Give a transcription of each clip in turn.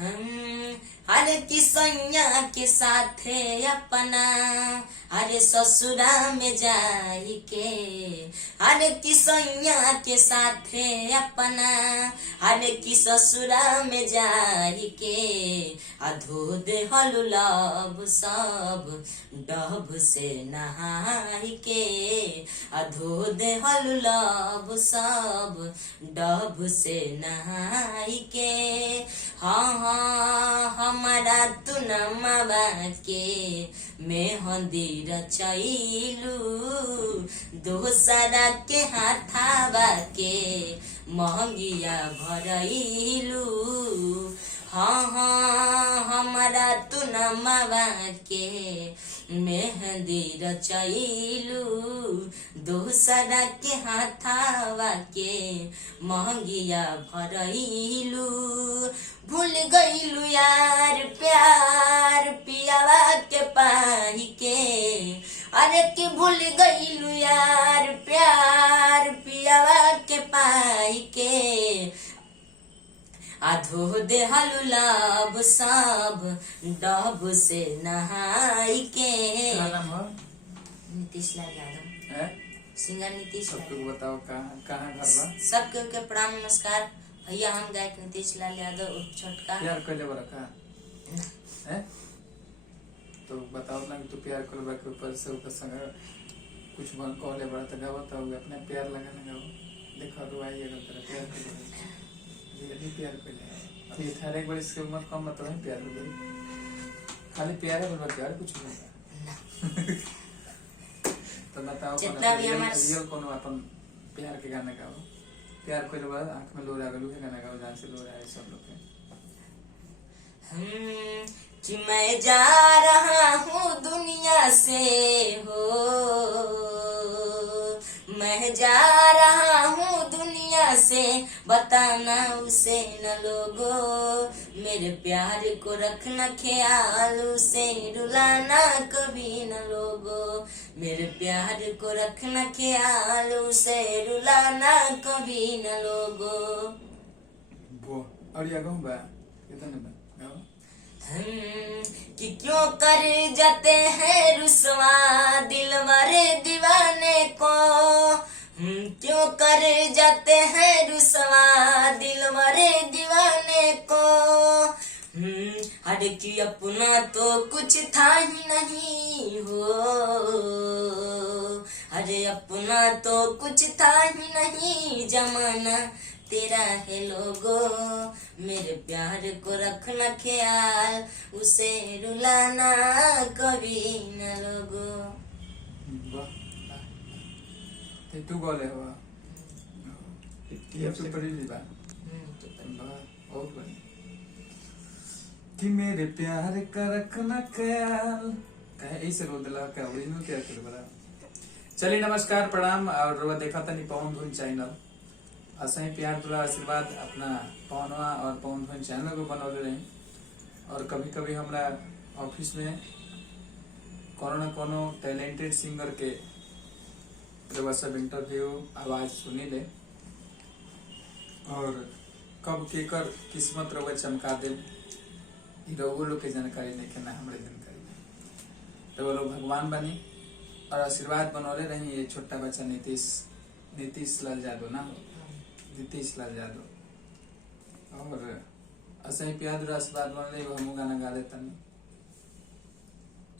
अरे किसैया के साथे अपना अरे ससुरा में जाई के, अरे किसैया के साथे अपना अरे कि ससुरा में जाई के अधो दे हलुलब सब डब से नहाई के, अधो दे हलुलब सब डब से नहाई के। हाँ हाँ हमारा तू नमवा के मेहंदी रचैलू दोसरा के हाथावा के महंगिया भरैलू। हाँ हाँ हमारा तू नमवा के मेहंदी रचैलू दोसरा के हाथावा के महंगिया भरैलू। भूल गईलू यार प्यार पियावा के पाही के, अरे कि भूल गईलू यार प्यार पियावा के पाही के अधो दे हलुलब सब डब से नहाई के। नीतीश लाल यादव सिंगर नीतीश लाल। सबको बताओ कहाँ घर बा? सबके प्रणाम नमस्कार भैया, हम गायक नीतीश लाल यादव छोटका। प्यार कैले बड़ा का है तो बताओ ना कि तू प्यार कर बा के ऊपर से ऊपर संग कुछ मन कहले बड़ा तो गाओ तो अपने प्यार लगा ना गाओ। देखो तो आई अगर तेरा प्यार कर ये नहीं प्यार कैले अभी 18 वर्ष की उम्र कम मत है प्यार हो खाली प्यार है बोल प्यार कुछ नहीं। तो बताओ रियल कोनो अपन प्यार के गाना गाओ। प्यार कोई लोग आंख में लोरा गलू है गाना गाओ जान से लोरा है सब लोग कि मैं जा रहा हूँ दुनिया से हो, मैं जा रहा हूँ दुनिया से बताना उसे न लोगो मेरे प्यार को रखना ख्याल उसे रुलाना कभी न लोगो मेरे प्यार को रखना ख्याल उसे रुलाना कभी न लोगो। वो और ये गाऊं बा कितने बा गाओ। कि क्यों कर जाते हैं रुसवा दिल वाले दीवाने को, क्यों कर जाते हैं रुसवा दिल वाले दीवाने को। अरे कि अपना तो कुछ था ही नहीं हो, अरे अपना तो कुछ था ही नहीं जमाना तेरा है लोगो मेरे प्यार को रखना ख्याल उसे रुलाना कभी न लोगो। ते तू गोले हो ये तो पड़ी ली बा बहुत बढ़िया कि मेरे प्यार का रखना ख्याल कहे ऐसे रो दिला का ओरिजिनल क्या कर बड़ा। चलिए नमस्कार प्रणाम और वो देखा था नहीं पवन धुन चैनल ऐसा ही प्यार दुला आशीर्वाद अपना पवनवा और पवन धुन चैनल को बनौले रहे। और कभी कभी हमारा ऑफिस में कोनो टैलेंटेड सिंगर के सब इंटरव्यू आवाज सुनी ले और कब केकर किस्मत रवा चमका दे वो लोग के जानकारी नहीं के ना हमारे जानकारी तो वो लोग भगवान बनी और आशीर्वाद बनौले रही। ये छोटा बच्चा नीतीश लाल यादव ना नीतीश लाल यादव और ऐसा ही प्यार आशीर्वाद बनले हम गाना गा लेता नहीं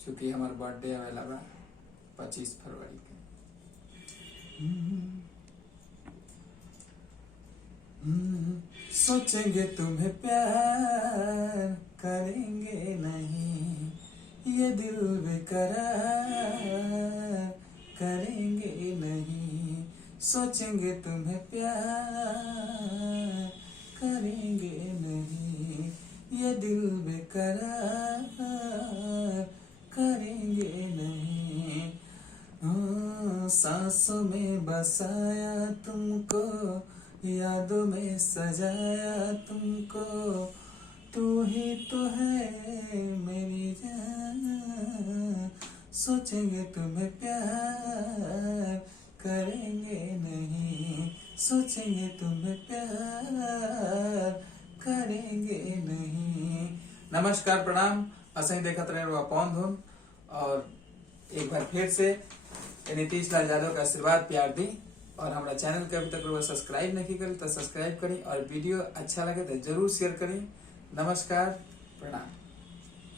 चूंकि हमारे बर्थडे आवेला बा 25 फरवरी के। सोचेंगे तुम्हें प्यार करेंगे नहीं ये दिल बेकरार करेंगे नहीं सोचेंगे तुम्हें प्यार करेंगे नहीं ये दिल बेकरार करेंगे नहीं। सांसों में बसाया तुमको यादों में सजाया तुमको तू ही तो है मेरी जान सोचेंगे तुम्हें प्यार करेंगे नहीं सोचेंगे तुम्हें प्यार करेंगे नहीं। नमस्कार, प्रणाम। असही देखत रहे रुआ पौन धुन। और एक बार फिर से नीतीश लाल यादव का आशीर्वाद प्यार दी। और हमारा चैनल के अभी तक रुआ सब्सक्राइब नहीं करी तो सब्सक्राइब करी, और वीडियो अच्छा लगे तो जरूर शेयर करी। नमस्कार, प्रणाम।